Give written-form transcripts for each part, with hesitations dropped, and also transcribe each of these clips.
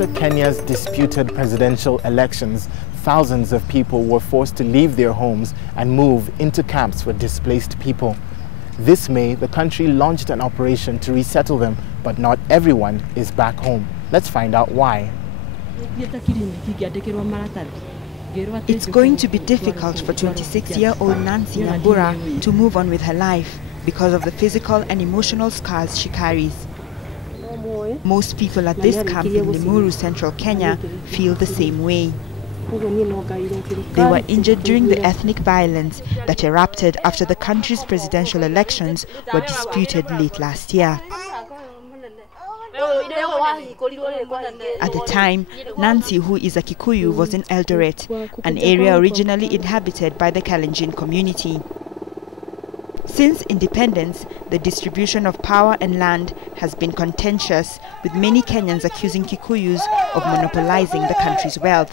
After Kenya's disputed presidential elections, thousands of people were forced to leave their homes and move into camps for displaced people. This May, the country launched an operation to resettle them, but not everyone is back home. Let's find out why. It's going to be difficult for 26-year-old Nancy Nyambura to move on with her life because of the physical and emotional scars she carries. Most people at this camp in Limuru, central Kenya, feel the same way. They were injured during the ethnic violence that erupted after the country's presidential elections were disputed late last year. At the time, Nancy, who is a Kikuyu, was in Eldoret, an area originally inhabited by the Kalenjin community. Since independence, the distribution of power and land has been contentious, with many Kenyans accusing Kikuyus of monopolizing the country's wealth.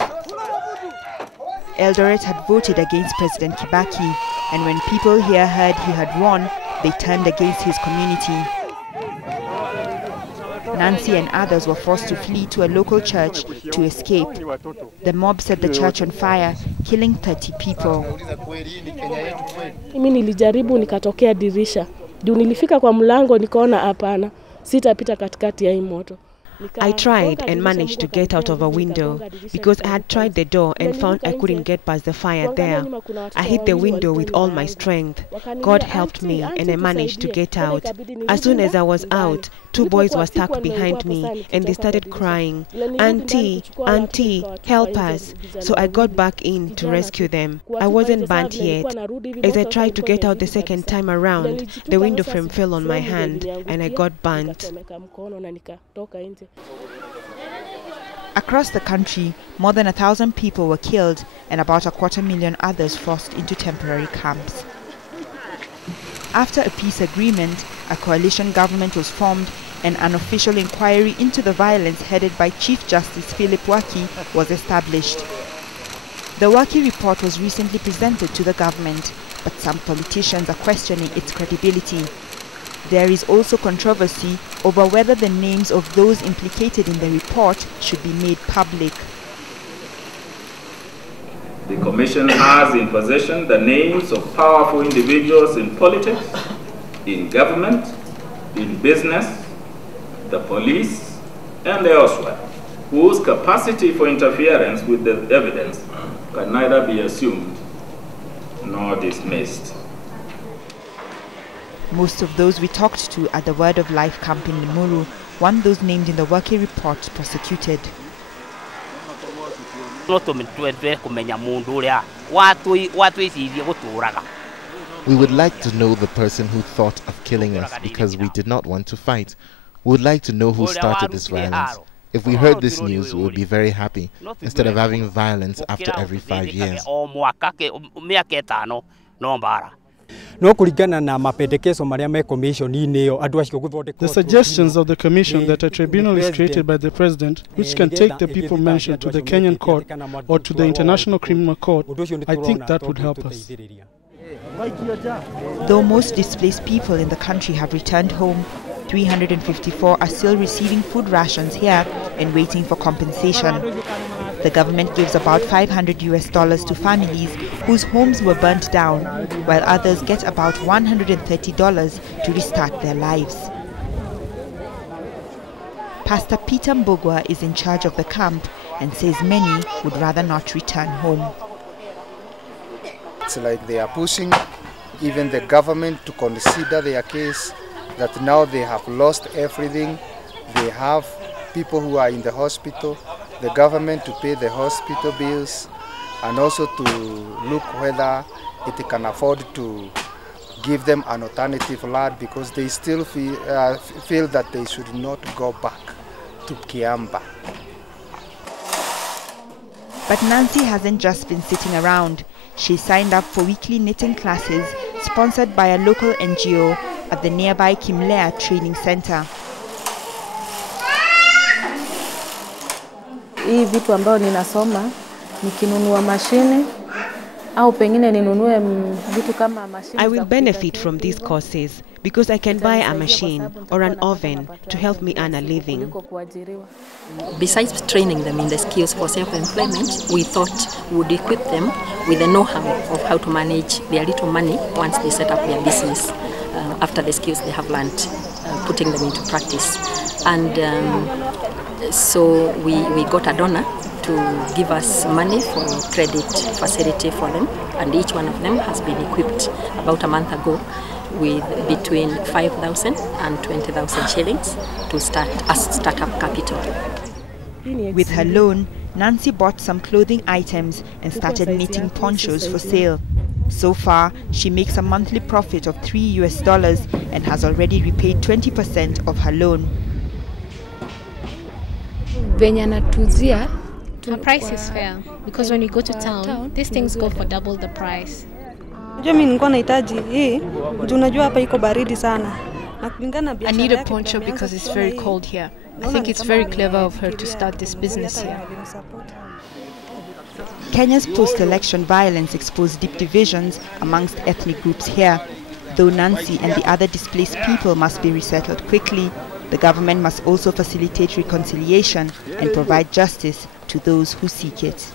Eldoret had voted against President Kibaki, and when people here heard he had won, they turned against his community. Nancy and others were forced to flee to a local church to escape. The mob set the church on fire, killing 30 people. Mimi nilijaribu nikatokea dirisha. Ndio nilifika kwa mlango nikaona hapana, sitapita katikati ya hii moto. I tried and managed to get out of a window because I had tried the door and found I couldn't get past the fire there. I hit the window with all my strength. God helped me and I managed to get out. As soon as I was out, two boys were stuck behind me and they started crying, "Auntie, Auntie, help us." So I got back in to rescue them. I wasn't burnt yet. As I tried to get out the second time around, the window frame fell on my hand and I got burnt. Across the country, more than 1,000 people were killed and about 250,000 others forced into temporary camps. After a peace agreement, a coalition government was formed and an official inquiry into the violence headed by Chief Justice Philip Waki was established. The Waki report was recently presented to the government, but some politicians are questioning its credibility. There is also controversy over whether the names of those implicated in the report should be made public. The Commission has in possession the names of powerful individuals in politics, in government, in business, the police, and elsewhere, whose capacity for interference with the evidence can neither be assumed nor dismissed. Most of those we talked to at the Word of Life camp in Limuru want those named in the Waki report prosecuted. We would like to know the person who thought of killing us because we did not want to fight. We would like to know who started this violence. If we heard this news, we would be very happy, instead of having violence after every 5 years. The suggestions of the commission that a tribunal is created by the president which can take the people mentioned to the Kenyan court or to the International Criminal Court, I think that would help us. Though most displaced people in the country have returned home, 354 are still receiving food rations here and waiting for compensation. The government gives about $500 to families whose homes were burnt down, while others get about $130 to restart their lives. Pastor Peter Mbogwa is in charge of the camp and says many would rather not return home. It's like they are pushing even the government to consider their case, that now they have lost everything. They have people who are in the hospital, the government to pay the hospital bills, and also to look whether it can afford to give them an alternative land, because they still feel that they should not go back to Kiamba. But Nancy hasn't just been sitting around. She signed up for weekly knitting classes sponsored by a local NGO at the nearby Kimlea training center. Hii vitu ambao ninasoma nikinunua mashine I will benefit from these courses because I can buy a machine or an oven to help me earn a living. Besides training them in the skills for self-employment, we thought we would equip them with the know-how of how to manage their little money once they set up their business, after the skills they have learned, putting them into practice. And so we got a donor to give us money for credit facility for them, and each one of them has been equipped about a month ago with between 5,000 and 20,000 shillings to start as startup capital. With her loan, Nancy bought some clothing items and started knitting ponchos for sale. So far, she makes a monthly profit of $3 and has already repaid 20% of her loan. Her price is fair because when you go to town, these things go for double the price. I need a poncho because it's very cold here. I think it's very clever of her to start this business here. Kenya's post-election violence exposed deep divisions amongst ethnic groups here. Though Nancy and the other displaced people must be resettled quickly, the government must also facilitate reconciliation and provide justice to those who seek it.